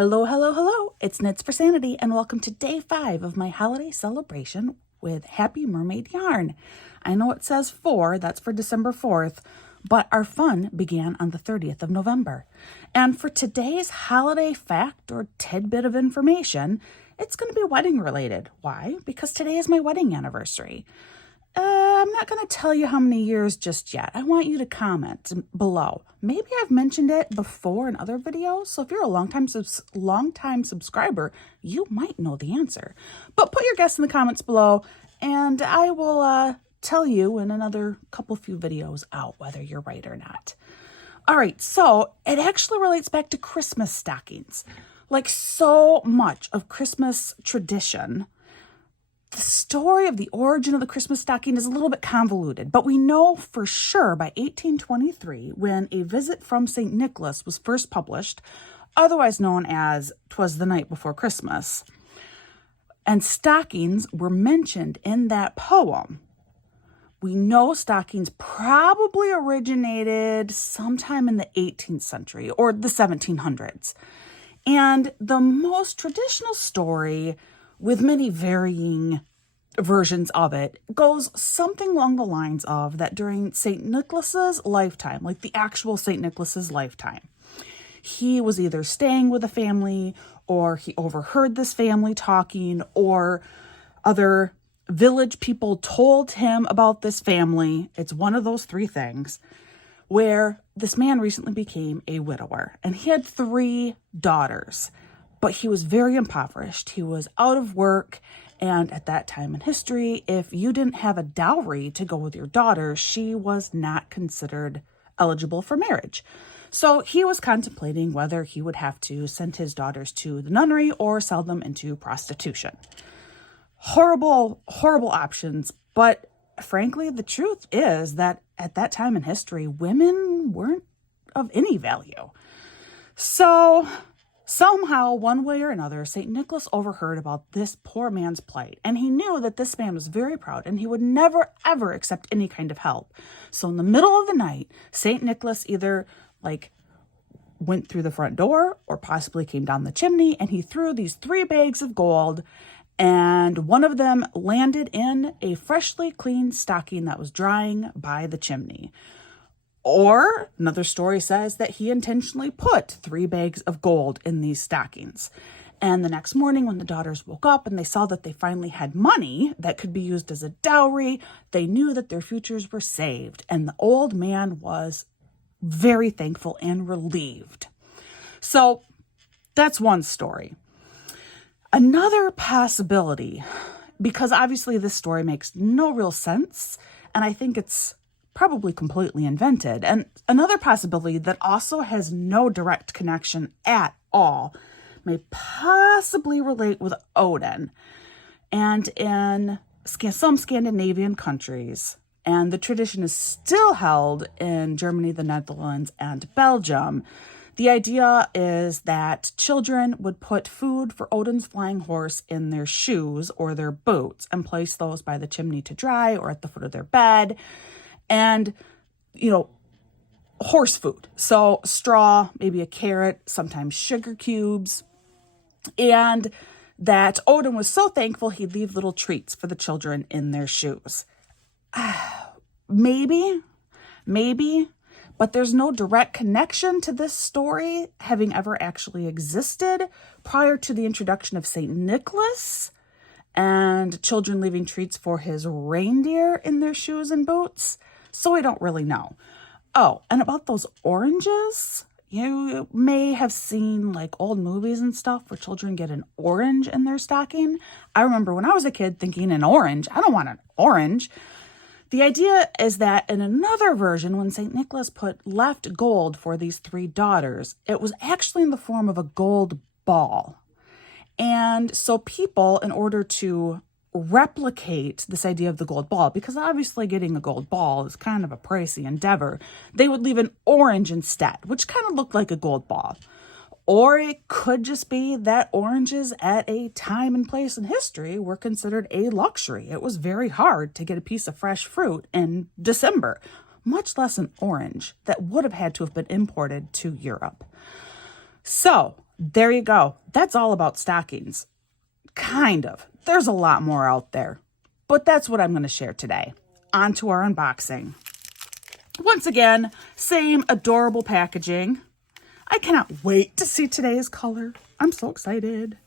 Hello, hello, hello. It's Knits for Sanity, and welcome to day 5 of my holiday celebration with Happy Mermaid yarn. I know it says 4, that's for December 4th, but our fun began on the 30th of November. And for today's holiday fact or tidbit of information, it's going to be wedding related. Why? Because today is my wedding anniversary. I'm not going to tell you how many years just yet. I want you to comment below. Maybe I've mentioned it before in other videos, so if you're a long-time subscriber, you might know the answer. But put your guess in the comments below, and I will tell you in another few videos out whether you're right or not. All right, so it actually relates back to Christmas stockings. Like so much of Christmas tradition, the story of the origin of the Christmas stocking is a little bit convoluted, but we know for sure by 1823, when A Visit from St. Nicholas was first published, otherwise known as 'Twas the Night Before Christmas, and stockings were mentioned in that poem. We know stockings probably originated sometime in the 18th century or the 1700s. And the most traditional story, with many varying versions of it, goes something along the lines of that during St. Nicholas's lifetime, like the actual St. Nicholas's lifetime, he was either staying with a family, or he overheard this family talking, or other village people told him about this family. It's one of those three things, where this man recently became a widower, and he had 3 daughters. But he was very impoverished. He was out of work. And at that time in history, if you didn't have a dowry to go with your daughter, she was not considered eligible for marriage. So he was contemplating whether he would have to send his daughters to the nunnery or sell them into prostitution. Horrible, horrible options. But frankly, the truth is that at that time in history, women weren't of any value. So somehow, one way or another, St. Nicholas overheard about this poor man's plight, and he knew that this man was very proud and he would never, ever accept any kind of help. So in the middle of the night, St. Nicholas either went through the front door or possibly came down the chimney, and he threw these 3 bags of gold, and one of them landed in a freshly cleaned stocking that was drying by the chimney. Or another story says that he intentionally put 3 bags of gold in these stockings. And the next morning, when the daughters woke up and they saw that they finally had money that could be used as a dowry, they knew that their futures were saved. And the old man was very thankful and relieved. So that's one story. Another possibility, because obviously this story makes no real sense, and I think it's probably completely invented. And another possibility that also has no direct connection at all may possibly relate with Odin. And in some Scandinavian countries, and the tradition is still held in Germany, the Netherlands, and Belgium, the idea is that children would put food for Odin's flying horse in their shoes or their boots and place those by the chimney to dry or at the foot of their bed. And, horse food. So straw, maybe a carrot, sometimes sugar cubes. And that Odin was so thankful he'd leave little treats for the children in their shoes. Maybe, but there's no direct connection to this story having ever actually existed prior to the introduction of St. Nicholas and children leaving treats for his reindeer in their shoes and boots. So we don't really know. Oh, and about those oranges, you may have seen old movies and stuff where children get an orange in their stocking. I remember when I was a kid thinking an orange. I don't want an orange. The idea is that in another version, when St. Nicholas left gold for these 3 daughters, it was actually in the form of a gold ball. And so people, in order to replicate this idea of the gold ball, because obviously getting a gold ball is kind of a pricey endeavor, they would leave an orange instead, which kind of looked like a gold ball. Or it could just be that oranges at a time and place in history were considered a luxury. It was very hard to get a piece of fresh fruit in December, much less an orange that would have had to have been imported to Europe. So there you go. That's all about stockings. Kind of. There's a lot more out there, but that's what I'm going to share today. On to our unboxing. Once again, same adorable packaging. I cannot wait to see today's color. I'm so excited.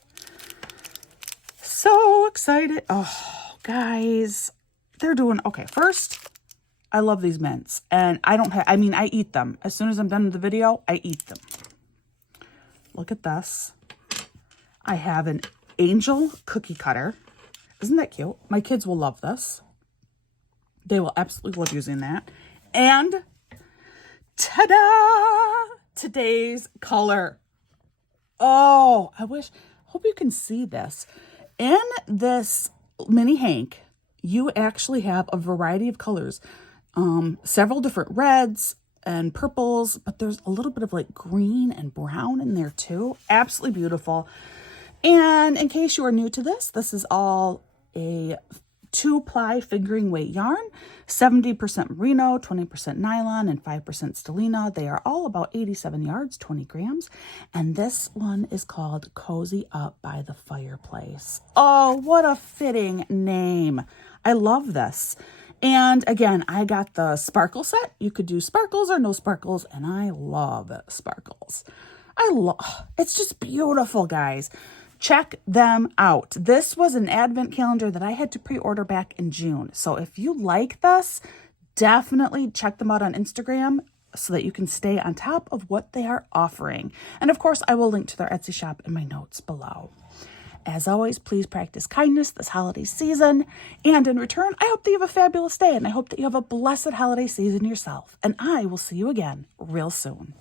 So excited. Oh, guys, they're doing okay. First, I love these mints, and I eat them. As soon as I'm done with the video, I eat them. Look at this. I have an angel cookie cutter. Isn't that cute? My kids will love this. They will absolutely love using that. And ta-da! Today's color. Oh, hope you can see this. In this mini hank, you actually have a variety of colors. Several different reds and purples, but there's a little bit of like green and brown in there too. Absolutely beautiful. And in case you are new to this, this is all a 2-ply fingering weight yarn, 70% merino, 20% nylon, and 5% stellina. They are all about 87 yards, 20 grams. And this one is called Cozy Up by the Fireplace. Oh, what a fitting name. I love this. And again, I got the sparkle set. You could do sparkles or no sparkles, and I love sparkles. It's just beautiful, guys. Check them out. This was an advent calendar that I had to pre-order back in June. So if you like this, definitely check them out on Instagram so that you can stay on top of what they are offering. And of course, I will link to their Etsy shop in my notes below. As always, please practice kindness this holiday season. And in return, I hope that you have a fabulous day, and I hope that you have a blessed holiday season yourself. And I will see you again real soon.